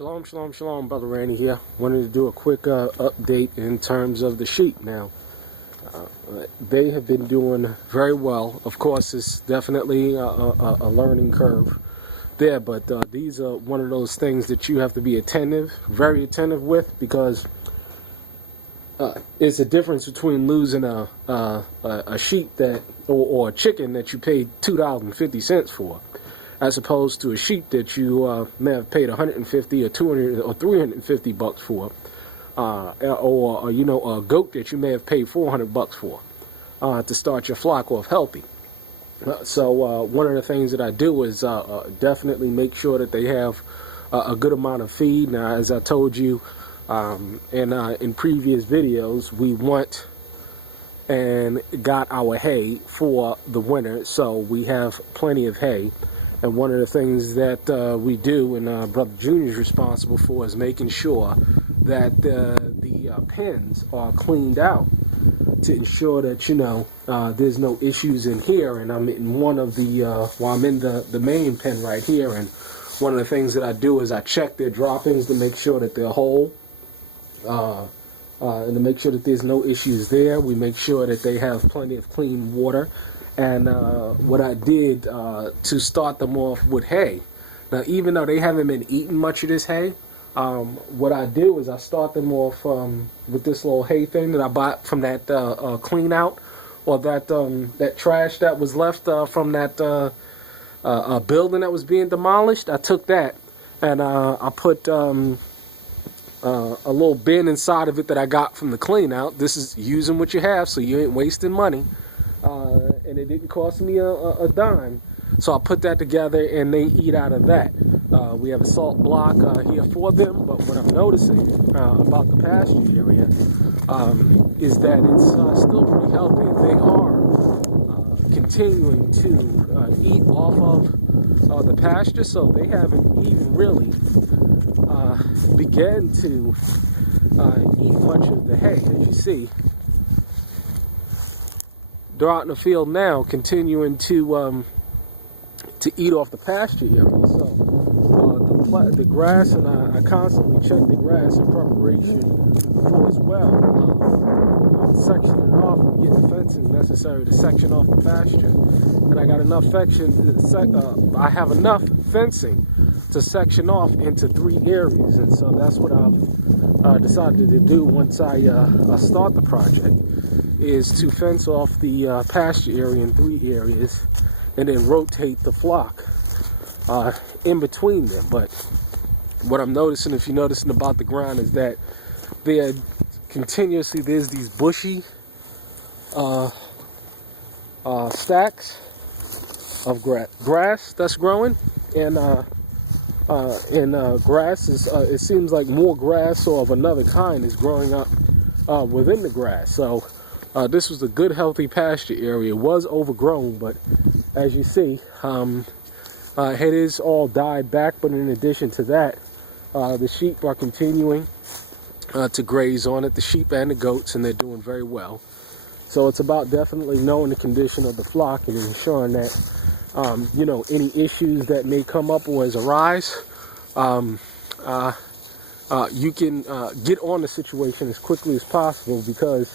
Shalom, shalom, shalom, Brother Randy here. Wanted to do a quick update in terms of the sheep. Now, they have been doing very well. Of course, it's definitely a learning curve there, but these are one of those things that you have to be attentive, very attentive with, because it's a difference between losing a sheep that or a chicken that you paid $2.50 for, as opposed to a sheep that you may have paid $150 or $200 or $350 for, or you know, a goat that you may have paid $400 for to start your flock off healthy. So one of the things that I do is definitely make sure that they have a good amount of feed. Now, as I told you in previous videos, we went and got our hay for the winter, so we have plenty of hay. And one of the things that we do, and Brother Junior is responsible for, is making sure that the pens are cleaned out to ensure that, you know, there's no issues in here. And I'm in one of the, well, I'm in the main pen right here, and one of the things that I do is I check their droppings to make sure that they're whole, and to make sure that there's no issues there. We make sure that they have plenty of clean water. And what I did to start them off with hay. Now, even though they haven't been eating much of this hay, what I do is I start them off with this little hay thing that I bought from that clean out, or that trash that was left from that building that was being demolished. I took that and I put a little bin inside of it that I got from the clean out. This is using what you have, so you ain't wasting money. And it didn't cost me a dime. So I put that together and they eat out of that. We have a salt block here for them, but what I'm noticing about the pasture area is that it's still pretty healthy. They are continuing to eat off of the pasture, so they haven't even really began to eat much of the hay. As you see, they're out in the field now, continuing to eat off the pasture area. So the grass, and I constantly check the grass in preparation for as well. Sectioning off and getting fencing necessary to section off the pasture. And I got enough I have enough fencing to section off into 3 areas, and so that's what I've decided to do once I start the project, is to fence off the pasture area in 3 areas and then rotate the flock in between them. But what I'm noticing, if you're noticing about the ground, is that they're continuously, there's these bushy stacks of grass that's growing, and grass is, it seems like more grass or of another kind is growing up within the grass. So this was a good, healthy pasture area. It was overgrown, but as you see, it is all died back. But in addition to that, the sheep are continuing to graze on it, the sheep and the goats, and they're doing very well. So it's about definitely knowing the condition of the flock and ensuring that, you know, any issues that may come up or as arise, you can get on the situation as quickly as possible, because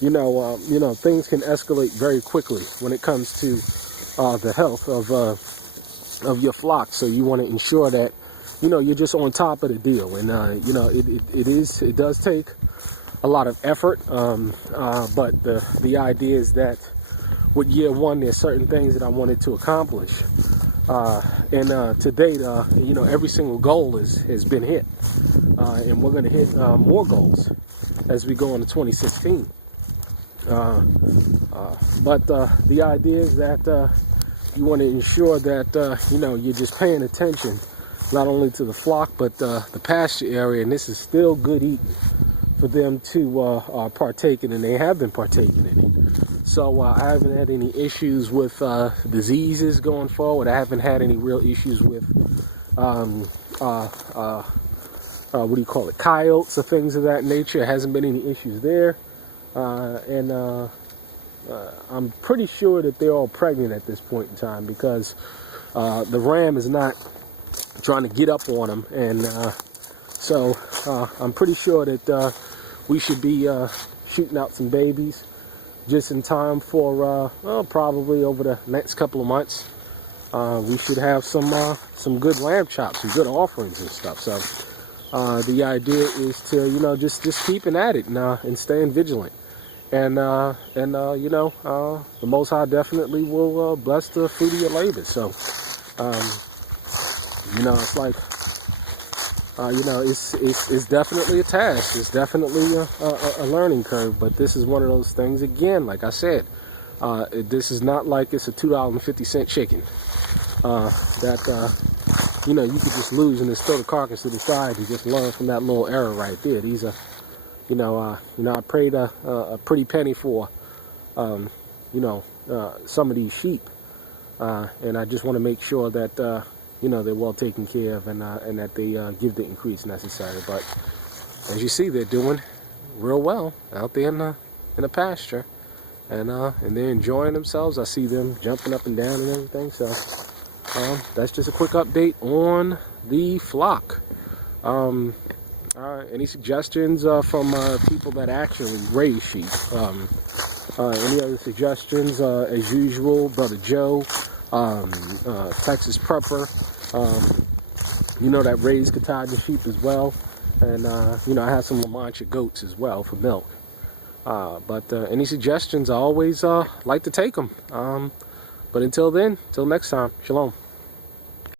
you know, things can escalate very quickly when it comes to the health of your flock. So you want to ensure that, you know, you're just on top of the deal. And you know, it does take a lot of effort, but the idea is that with year 1, there's certain things that I wanted to accomplish, and to date, you know, every single goal has been hit, and we're going to hit more goals as we go into 2016. But the idea is that you want to ensure that you know, you're just paying attention not only to the flock but the pasture area, and this is still good eating for them to partake in, and they have been partaking in it. So I haven't had any issues with diseases going forward. I haven't had any real issues with what do you call it, coyotes or things of that nature. There hasn't been any issues there. And I'm pretty sure that they're all pregnant at this point in time, because the ram is not trying to get up on them and So I'm pretty sure that we should be shooting out some babies just in time for well, probably over the next couple of months. We should have some good lamb chops, some good offerings and stuff. So the idea is to, you know, just keeping at it and staying vigilant. And you know, the Most High definitely will bless the fruit of your labor. So, you know, it's like, you know, it's definitely a task. It's definitely a learning curve. But this is one of those things, again, like I said, this is not like it's a $2.50 chicken that, you know, you could just lose and just throw the carcass to the side and just learn from that little error right there. These are, you know, I paid a pretty penny for, you know, some of these sheep, and I just want to make sure that, you know, they're well taken care of and that they give the increase necessary. But as you see, they're doing real well out there in the pasture, and they're enjoying themselves. I see them jumping up and down and everything. So that's just a quick update on the flock. Any suggestions from people that actually raise sheep? Any other suggestions? As usual, Brother Joe, Texas Prepper, you know, that raise Katahdin sheep as well. And, you know, I have some La Mancha goats as well for milk. But any suggestions, I always like to take them. But until then, till next time, shalom.